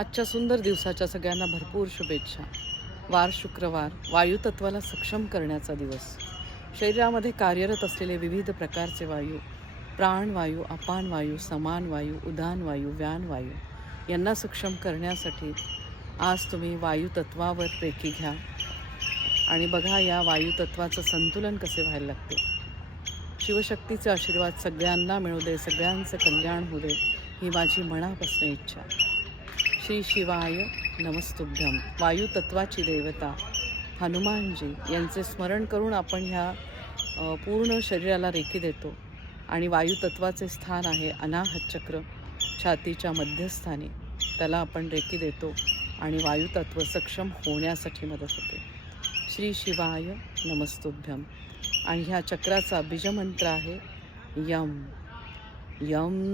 आजच्या सुंदर दिवसाच्या सगळ्यांना भरपूर शुभेच्छा. वार शुक्रवार, वायुतत्वाला सक्षम करण्याचा दिवस. शरीरामध्ये कार्यरत असलेले विविध प्रकारचे वायू, प्राणवायू, अपानवायू, समानवायू, उदानवायू, व्यानवायू यांना सक्षम करण्यासाठी आज तुम्ही वायुतत्वावर रेकी घ्या आणि बघा या वायुतत्वाचं संतुलन कसे व्हायला लागते. शिवशक्तीचे आशीर्वाद सगळ्यांना मिळू दे, सगळ्यांचं कल्याण होऊ दे, ही माझी मनापासून इच्छा. श्री शिवाय नमस्तुभ्यम. वायुतत्वाची देवता हनुमानजी यांचे स्मरण करून आपण ह्या पूर्ण शरीराला रेकी देतो. आणि वायुतत्वाचे स्थान आहे अनाहत चक्र, छातीच्या मध्यस्थानी. त्याला आपण रेकी देतो आणि वायुतत्व सक्षम होण्यासाठी मदत होते. श्री शिवाय नमस्तुभ्यम. आणि ह्या चक्राचा बीजमंत्र आहे यम. यम